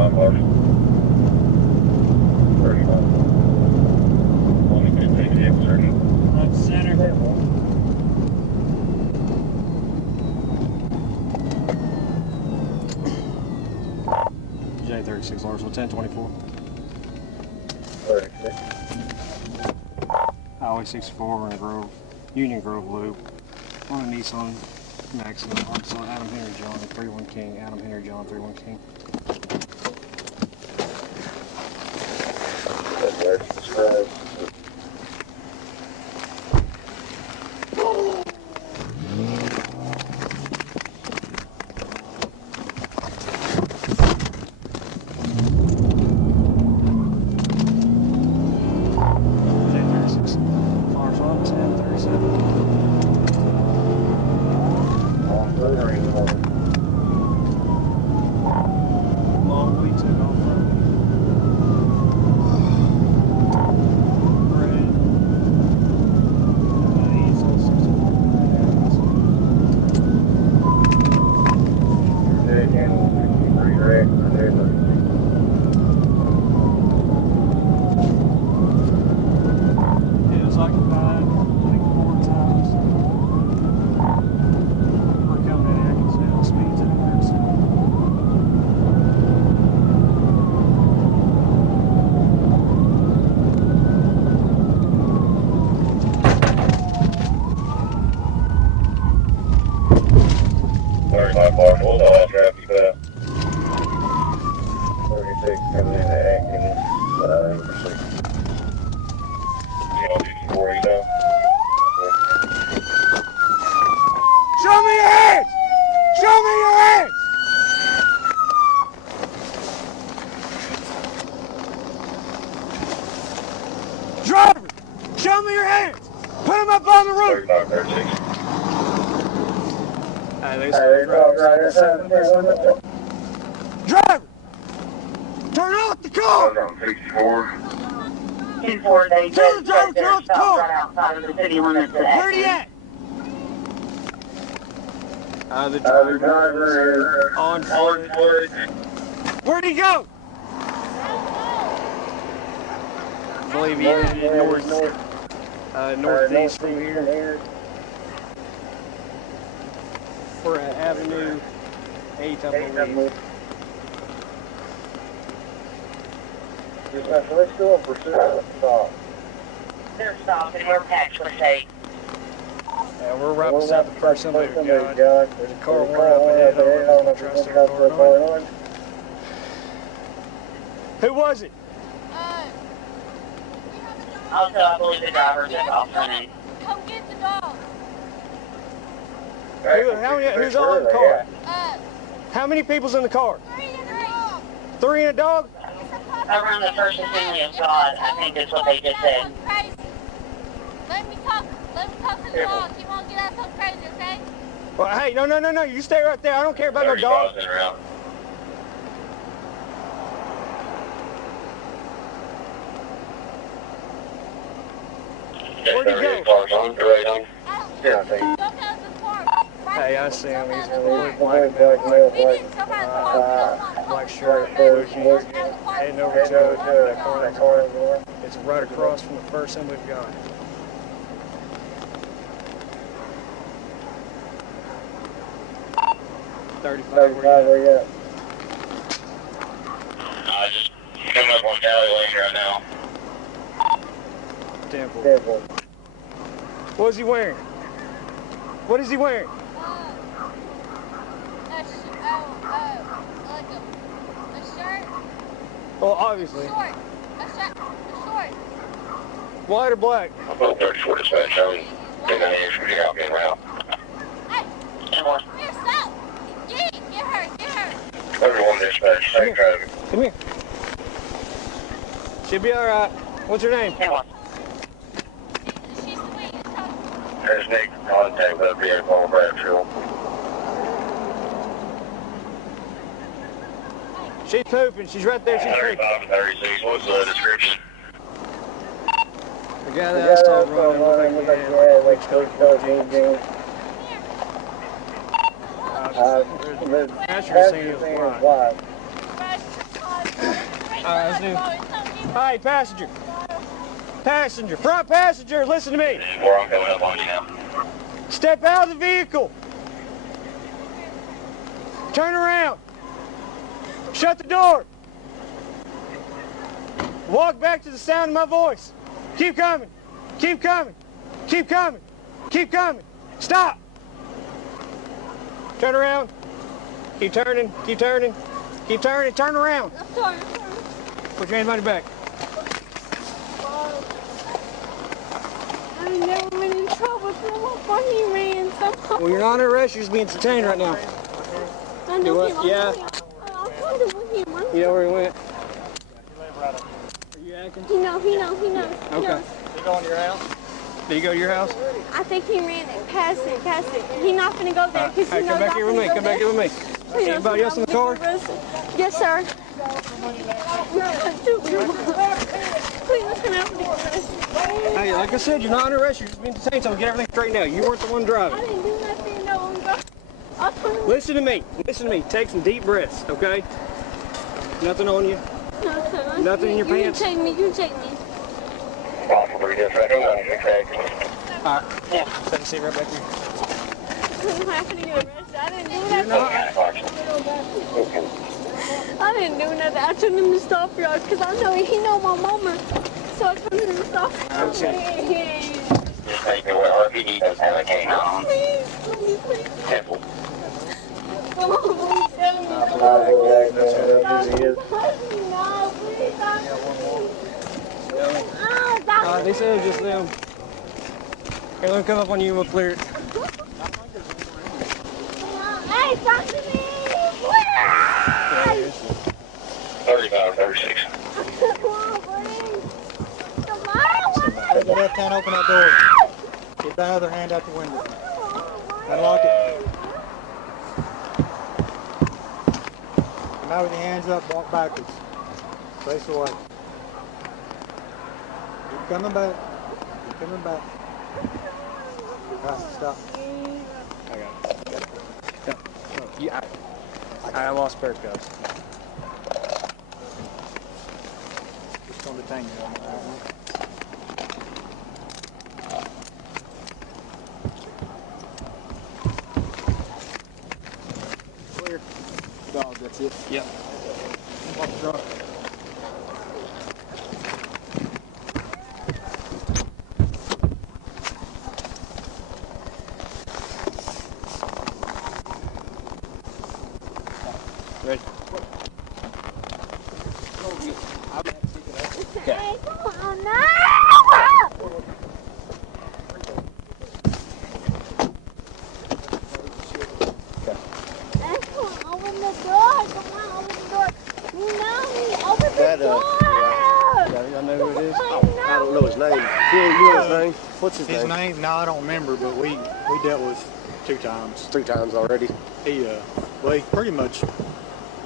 35 bars. 35. Only can take the exertion. Left center. J36 Larsville, 1024. 36. Highway 64 in Grove, Union Grove Loop. On a Nissan Maxima, Arkansas, Adam Henry John, 31 King, Adam Henry John, 31 King. Driver, show me your hands. Put them up on the roof. 35, 36. Driver, turn off the car. 64. 2-4, they Tell the driver to turn off the car. right outside of the city limits at Where'd he at? The driver is on foot. Where'd he go? I believe he headed northeast from here. For Avenue 8, I believe. Let's go and pursue the stop. They're stopped and we're patched with 8. Yeah, we're right beside the first somebody we've got. There's a car running up ahead. I don't know if it's going to trust our car or not. Who was it? Also, I believe the driver took off running. Come get the dog. Who's all in the car? How many people's in the car? 3 and a dog. 3 and a dog? Around the First Assembly of God, I think is what they just said. Crazy. Let me talk to the dog. He won't get out so crazy, okay? Well, hey, no. You stay right there. I don't care about no dog. Where'd he go? Yeah, I think. Hey, I see him. He's in a black shirt, blue jeans, heading over to that car. It's right across from the first one we've got. Where you at? Just coming up on Valley Lane right now. Temple. What is he wearing? What is he wearing? Like a shirt. Well, obviously. Short. A short. White or black? I'm about 34 dispatch. I'm in the hands for the out getting around. Hey. Here, stop. Get her. Everyone dispatch, safe driving. Come here. She'll be all right. What's her name? She's sweet. There's Nick contact with the vehicle on Bradfield. She's pooping. She's right there. She's pooping. 35 and 36. What's the description? The guy that I saw running looked like he had like coach jeans. Passenger seat is wide. Alright, let's do it. Hey, passenger. Passenger, front passenger, listen to me. Four, I'm coming up on you now. Step out of the vehicle. Turn around. Shut the door. Walk back to the sound of my voice. Keep coming. Keep coming. Keep coming. Keep coming. Stop. Turn around. Keep turning. Keep turning. Keep turning. Turn around. I'm sorry. Put your hands behind your back. I've never been in trouble so he ran somehow. Well, you're not under arrest. You're just being detained right now. I know what? him. Yeah. I wonder what he went. You know where he went? Are you Atkins? He knows. Okay. Did he go in your house? Did he go to your house? I think he ran it past it. He's not gonna go there because Hey, come back here with me. Come back here with me. Anybody else in the car? Yes, sir. Please listen out. Hey, like I said, you're not under arrest. You're just being detained, so get everything straightened out. You weren't the one I driving. didn't do nothing. No, I'll turn around. Listen to me. Listen to me. Take some deep breaths, okay? Nothing on you. No, sir. Nothing in your pants? You can take me. Possibly different. I'm going to check. All right. Yeah. Take a seat right back here. I'm not gonna get arrested. I didn't do nothing. I didn't do nothing. I told him to stop y'all because I know he know my mama. So I told him to stop. Just take me where RPD does have a cane on. Please. Simple. Come on, please tell me. No, please stop. They said it was just them. Here, let me come up on you and we'll clear it. Hey, talk to me. 35, 36. Come on, please. Come on. Take the left hand, open that door. Get that other hand out the window. Unlock it. Now with your hands up, walk backwards. Face away. Keep coming back. Keep coming back. Alright, stop. I got it. I lost pair of cuffs. Just gonna detain you on that one. Clear. Dog, that's it. Yep. Walk the truck. Ready? Hey, come on now. Open the door. Come on, open the door. No, open the door. Y'all know who it is? I don't know his name. You know his name? What's his His name? name? No, I don't remember, but we dealt with 2 times. 3 times already. He pretty much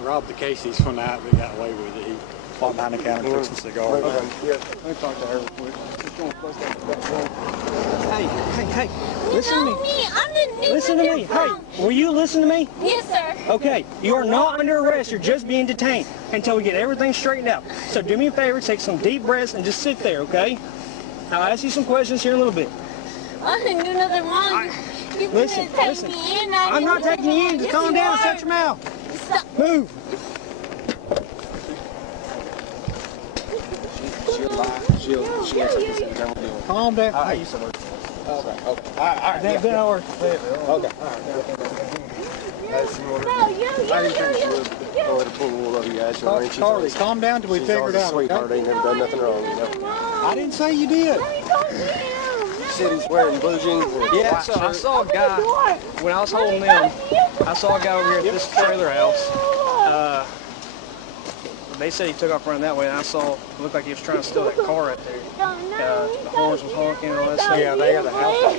robbed the Casey's one night, but got away with it. He fought behind the counter, took some cigars. Yeah. Let me talk to her real quick. Hey, listen to me. Listen to me. Hey, will you listen to me? Yes, sir. Okay, you are not under arrest. You're just being detained until we get everything straightened out. So do me a favor, take some deep breaths and just sit there, okay? I'll ask you some questions here in a little bit. I didn't do nothing wrong. You Listen. me in. I'm not taking you in. Just calm down and shut your mouth. Stop. Move. She actually said don't do it. Calm down. I used to work. Okay. All right. Then I'll work. Okay. No, you. Go ahead and pull the wool over your eyes. Carley, calm down till we figure it out. Sweetheart, Okay? ain't never done nothing wrong, you know. I didn't say you did. He said he's wearing blue jeans with a Yeah, white so I shirt. saw a guy, when I was holding them, I saw a guy over here at this trailer house. They said he took off running that way, and I saw, it looked like he was trying to steal that car right there. The horns was honking and all that stuff. Yeah, they had a house out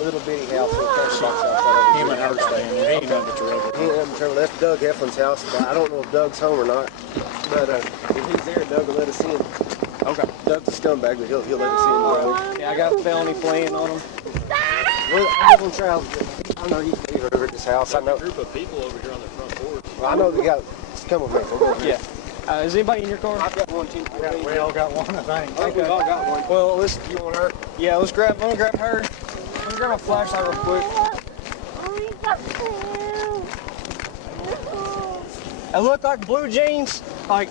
Little bitty house with 30 bucks outside Him and her staying there. He ain't nothing but trouble. He ain't trouble. That's Doug Heflin's house, but I don't know if Doug's home or not. But if he's there, Doug will let us in. Okay. Doug's a scumbag, but he'll let us in. Bro. Yeah, I got felony playing on him. Well, I live on Travis. I know he's over at this house. I know. Group of people over here on the front porch. Well, I know the guy. Come with me. We'll go. Yeah. Is anybody in your car? I've got one too. We all got one, I think. I think we've all got one. Well, let's. You want her? Yeah, let's grab. I'm gonna grab her. Let me grab my flashlight real quick. I look like blue jeans, like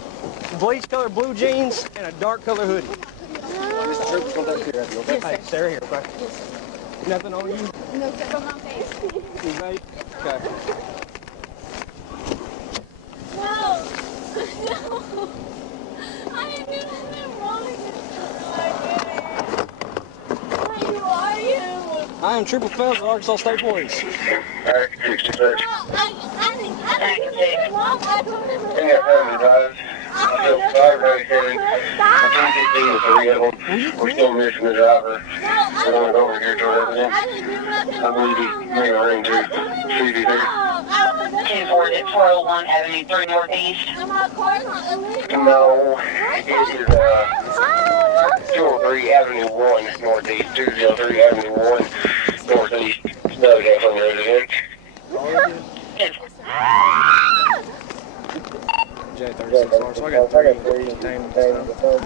bleach color blue jeans, and a dark color hoodie. Mr. Trooper's going back here, okay? Hey, stay right here, okay? Nothing on you? No, except on my face. You ready? Okay. No. No. I didn't do nothing wrong. Who are you? I am Trooper Phelps, Arkansas State Police. Alright, 66. I didn't do anything wrong. I told him to In your family drive. Still 597. Between 15 and 3 of them. We're still missing the driver. We're going to go over here to our resident. I didn't do nothing I believe he made a ring to CD there. 401 Avenue 3 Northeast. My car's not illegal. No, it is 203 Avenue 1 Northeast, 203 Avenue 1 Northeast. Doug has on resident. J36 so I got 3 detained this time.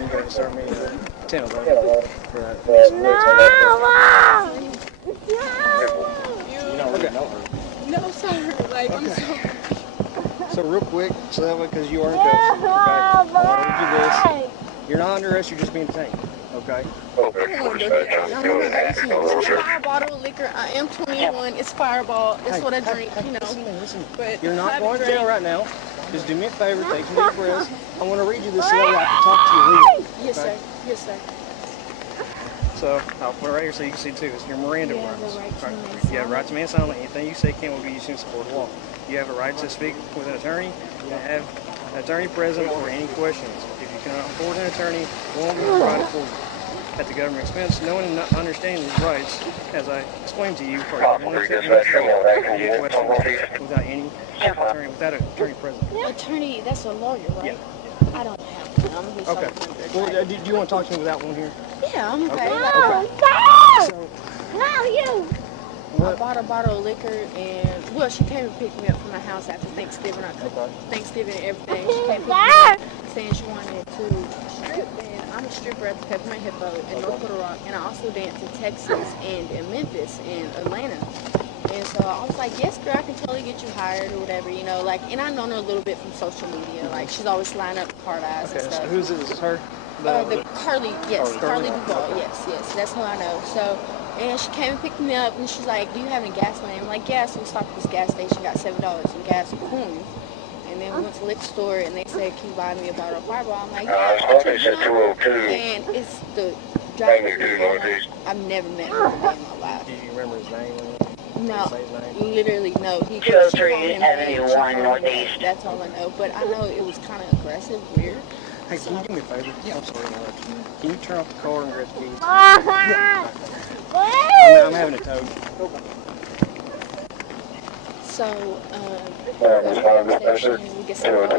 You guys start me 10 of them. For that. You don't really know her. No, sir. Like, I'm sorry. So real quick, so that way, because you are in cuffs, okay? I want to do this. You're not under arrest, you're just being detained, okay? Okay, It's a bottle of liquor. I am 21. It's Fireball. It's what I drink, you know. Listen. But You're I not have going a to jail drink. right now. Just do me a favor, take some deep breaths. I want to read you this so that way I can talk to you legally. Yes, okay? sir. Yes, sir. So I'll put it right here so you can see too. It's your Miranda Yeah, rights. the right to remain You have a right to remain silent. Anything you say can will be used in support of law. You have a right to speak with an attorney and have an attorney present for any questions. If you cannot afford an attorney, one will be provided for you. At the government expense, knowing and not understanding these rights, as I explained to you, are questions without any attorney, without an attorney present. Attorney, that's a lawyer, right? Yeah. I don't have one. I'm just Okay. Well, do you want to talk to me without one here? yeah, I'm okay. Okay. Like, So, no, you. I what? bought a bottle of liquor and, well, she came and picked me up from my house after Thanksgiving. I cooked Thanksgiving and everything. She came and picked me up saying she wanted to strip. And I'm a stripper at the Peppermint Hippo in North Little Rock. And I also dance in Texas and in Memphis and Atlanta. And so I was like, yes, girl, I can totally get you hired or whatever, you know. Like, and I know her a little bit from social media. Like, she's always lining up car eyes Okay, and so stuff. who's this? Is her? The CARLEE, yes, CARLEE. CARLEE DUVALL, yes, that's who I know. So, and she came and picked me up, and she's like, do you have any gas money? I'm like, yeah. So we stopped at this gas station, got $7 in gas and coins. And then we went to the liquor store, and they said, can you buy me a bottle of Fireball? I'm like, yeah. They said 202. And it's the driver. I've never met him in my life. Do you remember his name? No, Say his name? literally no. He 203 Avenue 1 Northeast. That's all I know. But I know it was kind of aggressive, weird. Hey, can you do me a favor? Yeah. I'm sorry to interrupt you. Can you turn off the car and grab the keys? I'm having it towed. So, we get some like,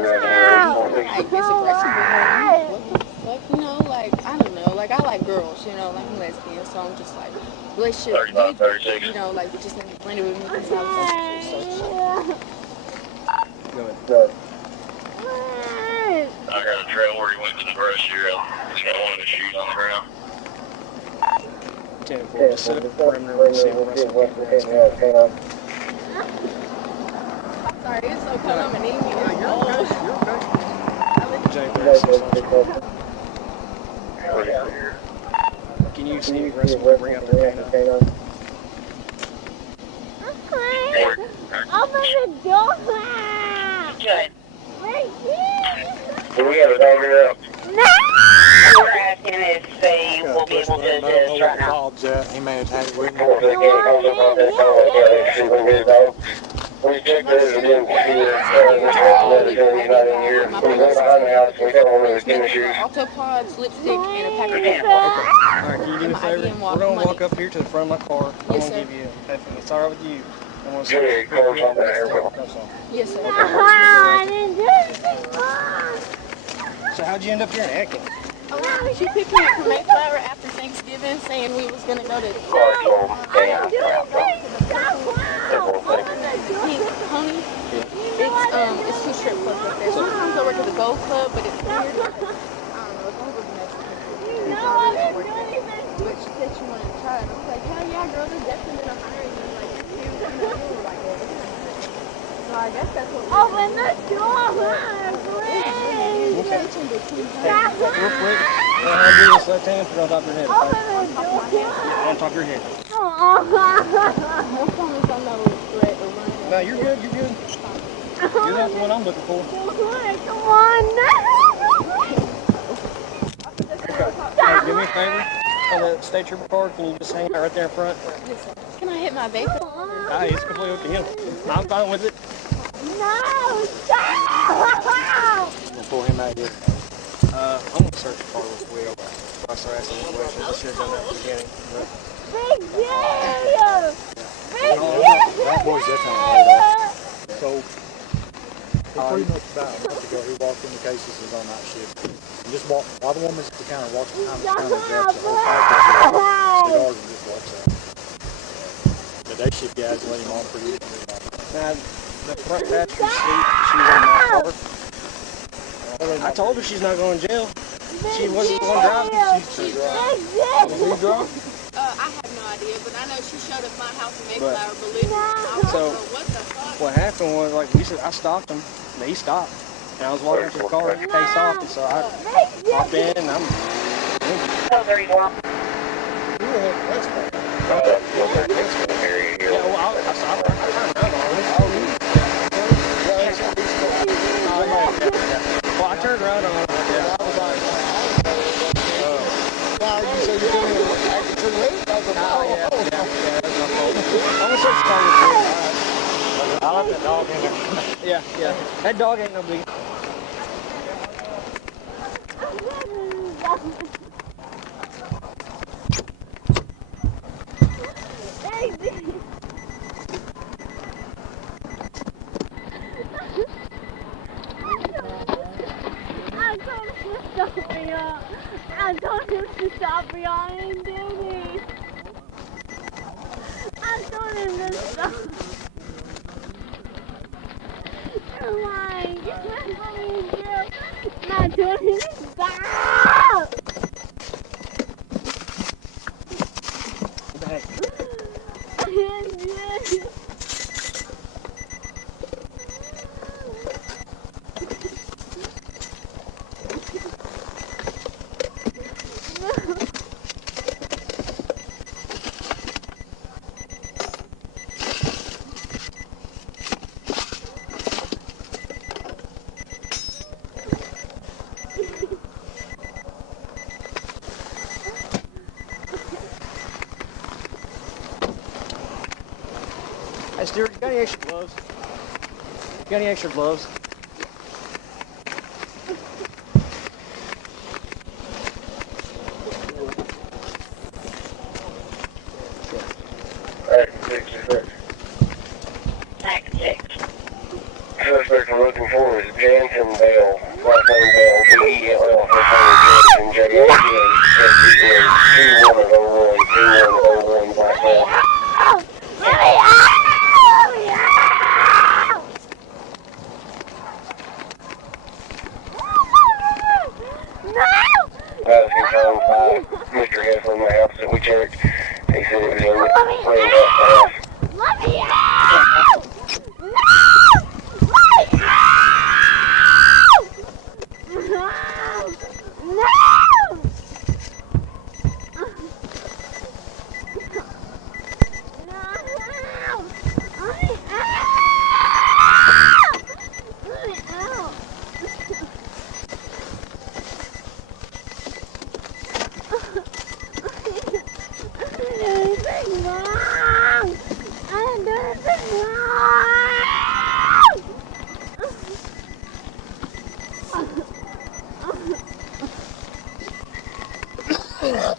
it's aggressive. Like, you know, like, I don't know. Like, I like girls, you know, like, I'm lesbian, so I'm just like, relationship, you know, like, we just never blended with me because I was so Go ahead. I got a trail where he went to the brush here. He's got one of the shoes on the ground. 10-4, just set up a perimeter and see what Russell can sorry, it's so cold, I'm gonna need me. You're okay. Can you see Russell bring up their cane? Open the door! Good. Do we have a dog here now? We're asking if they will be able to do this right now. Bob's at. He may have had it with him. We checked it again here. He's not in here. We go behind the house. We got one of his tennis shoes. Autopods, lipstick, and a pack of tampons. Alright, can you do me a favor? We're going to walk up here to the front of my car. I'm Yes, going to give you, if it's alright with you, I'm going to Give me a call something here. Yes, sir. So how'd you end up here in Atkins? She picked me up from Mayflower after Thanksgiving, saying we was gonna go to Pink Pony. It's two strip clubs up there. Sometimes I work at the Gold Club, but it's weird. I don't know. It's always a Mexican food. But she said she wanted to try it. I was like, hell yeah, girl, they're definitely gonna hire you. Like, if you know, like that. So I guess that's what. Open the door, please. Real quick, I'll do this left hand, put it on top of your head. Open the door. Yeah, on top of your head. Don't promise I know threat or run. No, you're good, you're good. You're not the one I'm looking for. Come on. Hey, do me a favor. On the state trooper card, can you just hang out right there in front? Can I hit my vape? It's completely up to him. I'm fine with it. No, stop! I'm gonna pull him out here. I'm gonna search the car real quick. I start asking the questions. I should have done that at the beginning. Big deal! Big That boy's definitely laid off. So, he pretty much about a month ago, he walked in the cases was on night shift. And just walked, while the woman's at the counter walks behind the counter, grabs the whole package of cigars and just walks out. The day shift guys let him on for you. Now, the front passenger seat, she's in my car. I told her she's not going to jail. She wasn't going to drive. She's you drunk? I have no idea, but I know she showed up at my house in Mayflower, believe me. So, What the fuck? what happened was, like we said, I stopped him. And he stopped. And I was walking to the car, he face off, and so I hopped in, and I'm... 1231. Yeah, well, I turned around on him. Well, I turned around on him. Yeah. I was like, yeah, that's my fault. I'm gonna search the car real quick. I left that dog in there. Yeah. That dog ain't no big. I told him to stop me. I didn't do this. I told him to stop. Come on, get me in jail. I told him to stop. I didn't do it. Hey, Stuart, you got any extra gloves? You got any extra gloves? Suspect we're looking for is Jansen Bell, last name Bell, B-E-L-L, first name Jansen, J-A-N-S-E-N, 2101, Black Bell. That was confirmed by Mr. Head from the house that we checked. He said it was in the plain house. Let me out! No! Let me out! No!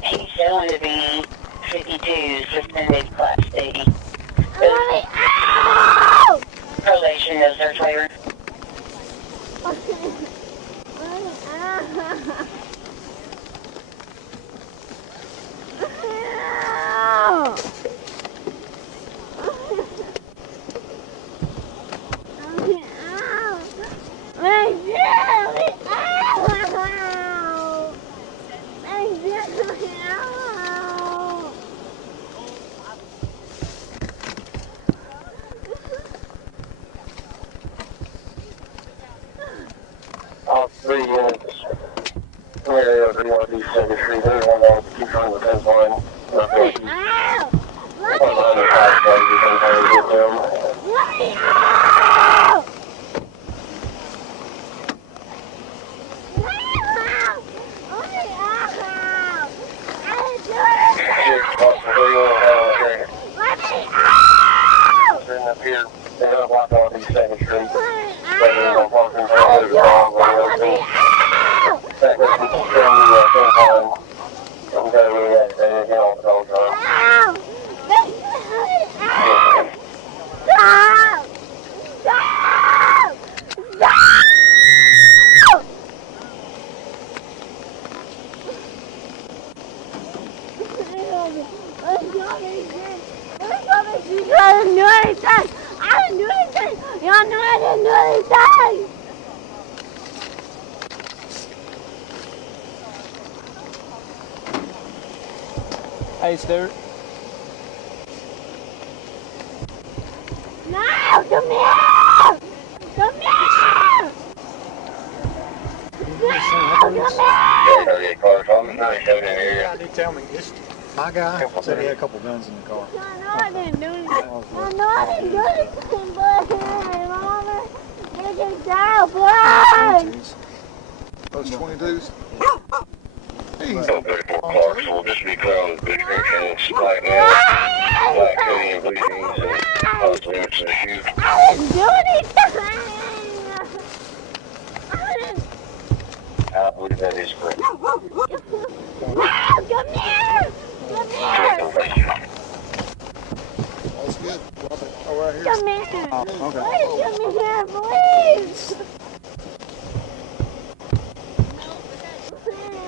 He's shown to be 52, suspended class D. Correlation is their flavor. area of Northeast 2nd Street. Anyone wants to keep trying the fence line? Let me out! Let me Behind the fire truck, you can try to get them. Let me out! Let me out! Let me out! I didn't do anything! Here's possibly one down the train. Let me out! Turn up here. They're going to block Northeast 2nd Street. Let me They're going to out! park in I front of didn't the do wrong way. anything! Let me out! That Let person me is trying to fence line. I'm going to do that. They didn't get off the dog drive. out! Let me out! Stop! Stop! Stop! I didn't do anything! I didn't do anything! Y'all know I didn't do anything! Hey, Stuart. No! Come here! Come here! Come here! Yeah, car Thomas, now he's coming in here. Yeah, they tell me, my guy said he had a couple guns in the car. I know I didn't do anything. I know I didn't do anything, but Mama, they can die, blood! Those 22s? Easy. So 34 Clarks will just be clear on the bitch directions, black nails, black hoodie and blue jeans, and possibly limits to the shoe. I didn't do anything! I didn't... I believe that is correct. No, come here! Come here! That's good. Oh, right here. Come here! Oh, okay. Please come here, please! Please.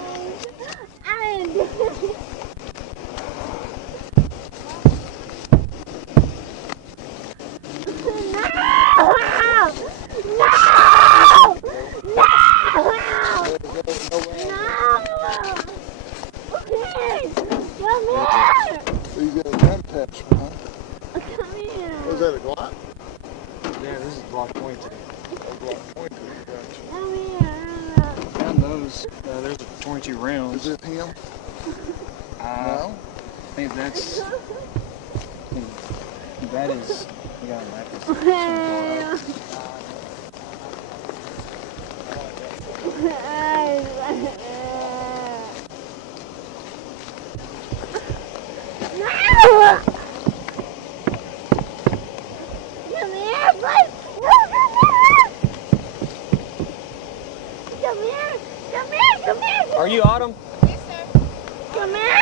I didn't do anything. These got a gun attached, huh? Come here. Was that a Glock? Yeah, this is block 22. A Glock 22, gotcha. Come here. Found those. There's the 22 rounds. Is it him? I No? think that is. We got a No! Come here, please! No, come here! Come here! Come here! Are you Autumn? Come here!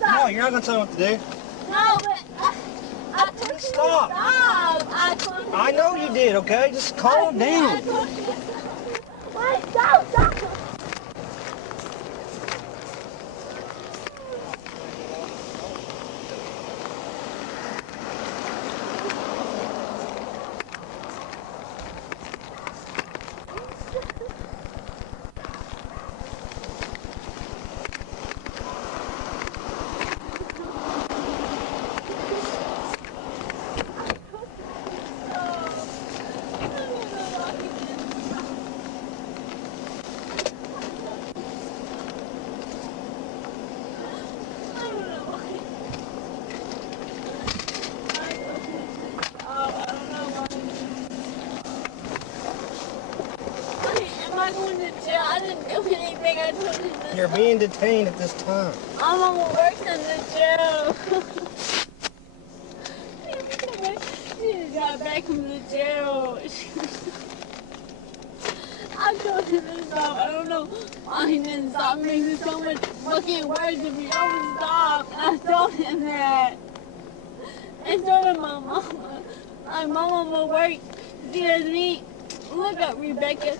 No, you're not gonna tell me what to do. No, but I told you to Stop. I know you did, okay? Just calm down. Wait, stop! not going to jail. I didn't do anything. I told him to You're being detained at this time. My mama works in the jail. She just got back from the jail. I told him to stop. I don't know why he didn't stop. Making so much fucking words if he don't stop. And I told him that. And so did my mama. Like, my mama works. She doesn't eat. Look up Rebecca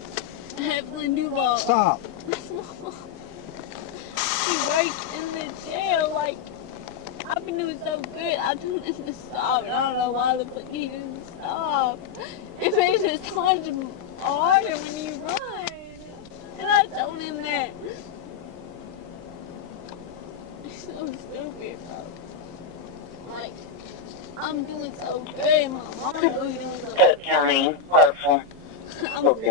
Heflin DUVALL. Stop. She works in the jail. Like, I've been doing so good. I told him to stop. And I don't know why the fuck he didn't stop. It makes it hard to harder when you run. And I told him that. It's so stupid, bro. Like, I'm doing so good. My mama's doing so good. County, Hartford. I don't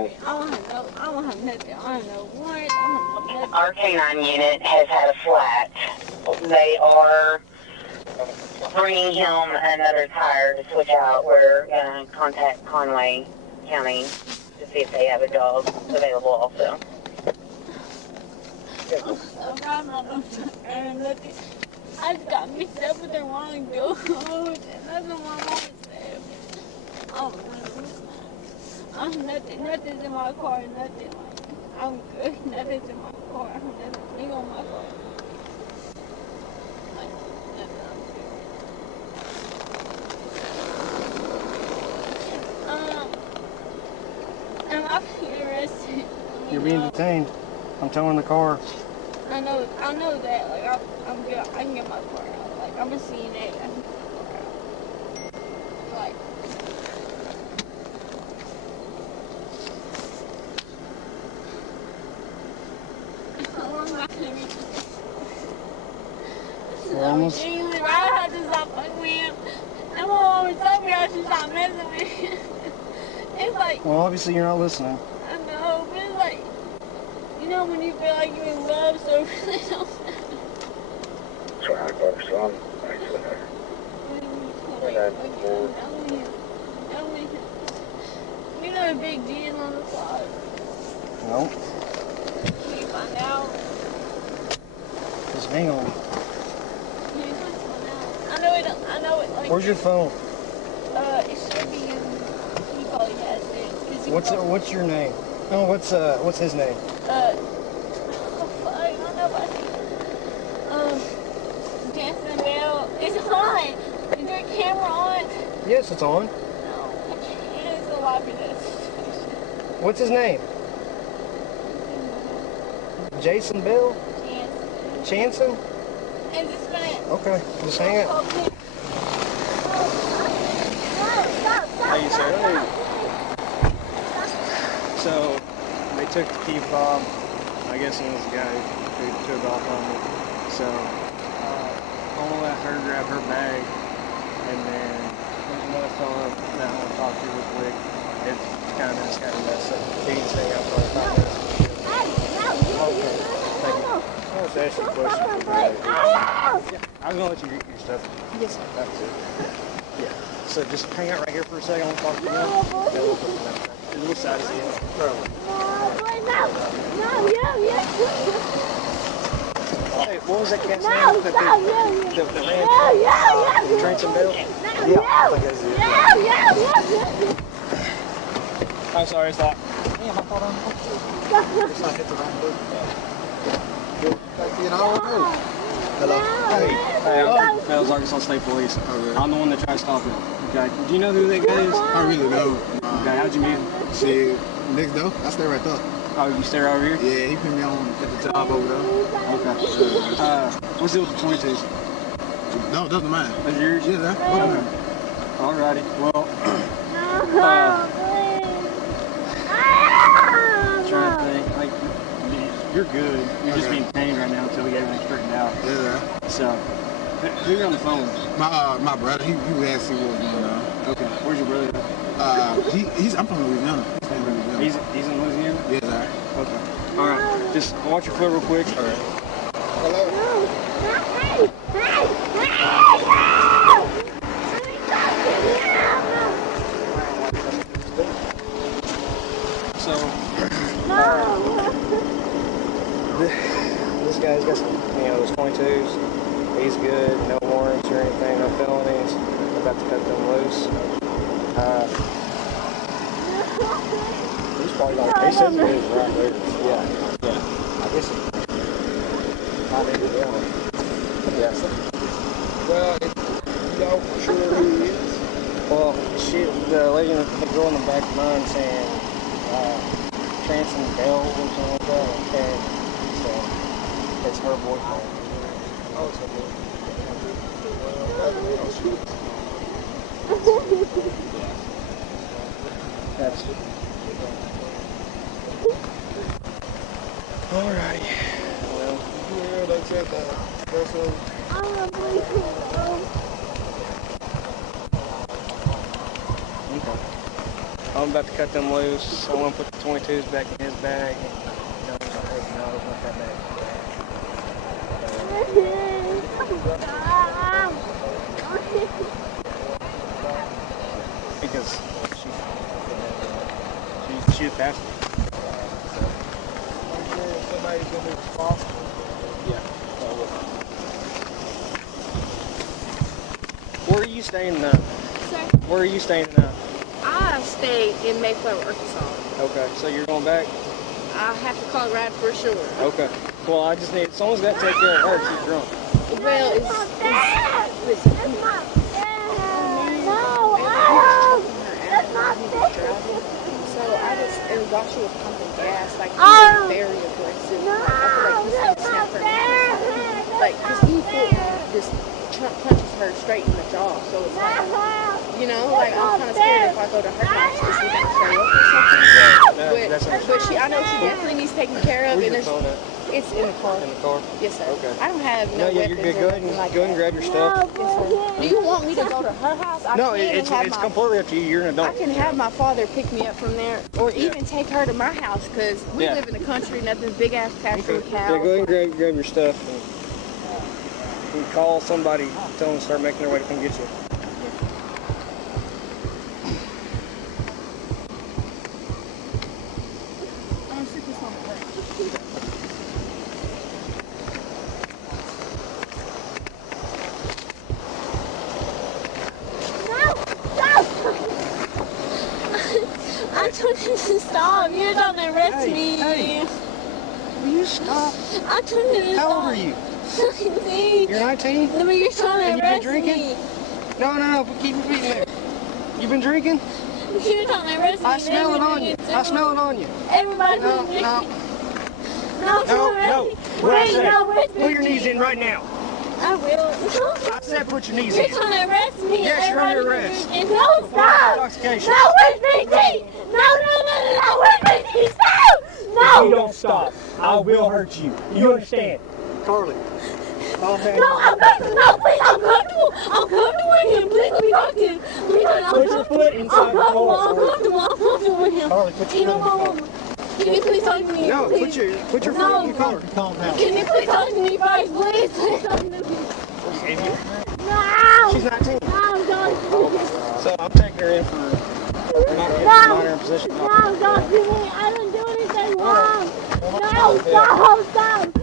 have nothing. I don't know warrants. I don't know nothing. Our K9 unit has had a flat. They are bringing him another tire to switch out. We're going to contact Conway County to see if they have a dog available also. I'm so proud of myself and nothing. I just got mixed up with the wrong dude. And that's what my mama said. Oh, nothing's in my car, nothing. Like, I'm good. Nothing's in my car. Nothing on my car. Like, nothing. I'm good. Am I being arrested? You're being detained. I'm towing the car. I know that. Like, I'm good. I can get my car out. Like, I'm a CNA. I can get my car out. Like, how long am I gonna be? We're almost. Genuinely, I had to stop fucking with him. And my mama told me I should stop messing with him. It's like, Well, obviously you're not listening. I know, but it's like, you know when you feel like you're in love, so really don't. Sorry, son. You know the big D is on the side. No. Can you find out? Just hang on. Can you find out? I know it like. Where's your phone? It should be in. He probably has it. 'Cause he What's your name? Oh, what's his name? Oh fuck, I don't know about Dancing Bell. It's on. Is your camera on? Yes, it's on. No, I can't. It's a lot of this. What's his name? Jason Bill? Chanson? And just a minute. Okay, just hang it. How you, sir? So, they took the key fob. I guess he was the guy who took off on me. So, I'm gonna let her grab her bag, and then another fella that I want to talk to real quick. It's kind of messed up. He can stay out for 5 minutes. Okay, thank you. I want to ask you a question. Yeah, I was gonna let you get your stuff. Yes, that's it. Yeah. So just hang out right here for a second. I want to talk to you. A little side of you. Hey, what was that cat's name? The Transom Bell? Yeah, I think that's it. I'm sorry, it's not. Damn, I thought it's not hit the wrong button. Hello. Hey, I'm Fells, Arkansas State Police. Okay. I'm the one that tried to stop it. Okay. Do you know who that guy is? I really don't. Okay, how'd you meet him? See, next door, I stay right there. Oh, you stay right over here? Yeah, he put me on at the job over there. Okay. What's the deal with the 22s? No, doesn't matter. That's yours? Yeah, that's Okay. Alrighty. Well, trying to think. Like, you're good. You're just being detained right now until we get everything straightened out. Yeah. So, who you on the phone with? My brother, he asked me what was going on. Okay. Where's your brother? I'm from Louisiana. He's in Louisiana? Yes, sir. Okay. Alright. Just watch your foot real quick. Alright. Hello? So, This guy's got some, those 22s. He's good, no warrants or anything, no felonies. I'm about to cut them loose. He's probably like, he says he is right there. Yeah. I guess he might need to be on. Yeah. Well, you know for sure who he is. Well, the lady, the girl in the back of mine saying, Transon Bell or something like that. Okay. So, it's her boyfriend. Oh, it's a boy. That's it. Alrighty. Well, Yeah, that's it. That's a... okay. I'm about to cut them loose. I want to put the 22s back in his bag. No, it's not that bag. Because she passed me. I'm sure somebody's going to be responsible. Yeah. Where are you staying now? Sir, Where are you staying now? I stay in Mayflower, Arkansas. Okay, so you're going back? I have to call a ride for sure. Okay. Well, I just need, someone's got to take care of her if she's drunk. Well, listen. So I just, and while she was pumping gas, like, he was very aggressive. Like, I feel like he's gonna snap her neck. Like, because he just punches her straight in the jaw. So it's like, like, I'm kind of scared if I go to her house, is she gonna show up or something? But I know she definitely needs taken care of. Where's And your phone at? it's in the car. In the car? Yes, sir. Okay. I don't have No, yeah, you're weapons good. or anything like Go ahead and grab your stuff. Yes, sir. Do you want me to go to her house? No, it's completely up to you. You're an adult. I can have my father pick me up from there, or even take her to my house, because we live in the country, nothing big ass pasture cows. Yeah, go ahead and grab your stuff and call somebody, tell them to start making their way to come get you. I told you to stop. You don't arrest me. Hey, will you stop? I told you to stop. How old are you? 19. You're 19? No, but you're trying And to you've been arrest drinking? me. No, keep repeating that. You've been drinking? You're trying to arrest me. I smell it on you. I smell it on you. Everybody's No. drinking. No, What I say? arrest me. Put your knees in right now. I will. I said put your knees You're in. trying to arrest me. Yes, you're under Everybody's arrest. drinking. No, stop. Intoxication. No, where's BT? No, where's BT? Stop. If No. you don't stop, I will hurt you. You understand? Carly. Calm down. No, I'm comfortable. No, please, I'm comfortable. I'm comfortable with him. Please let me talk to him. Please, I'm Put your foot inside the car. I'm comfortable with him. Carly, put your foot in the car. Can you please talk to me? No, please? put your foot in the car. Calm down. Can you please talk to me first? Please talk to me. Idiot. No. She's 19. No, don't. So I'm taking her in for minor imposition. No, don't do me. I didn't do anything wrong. No, stop.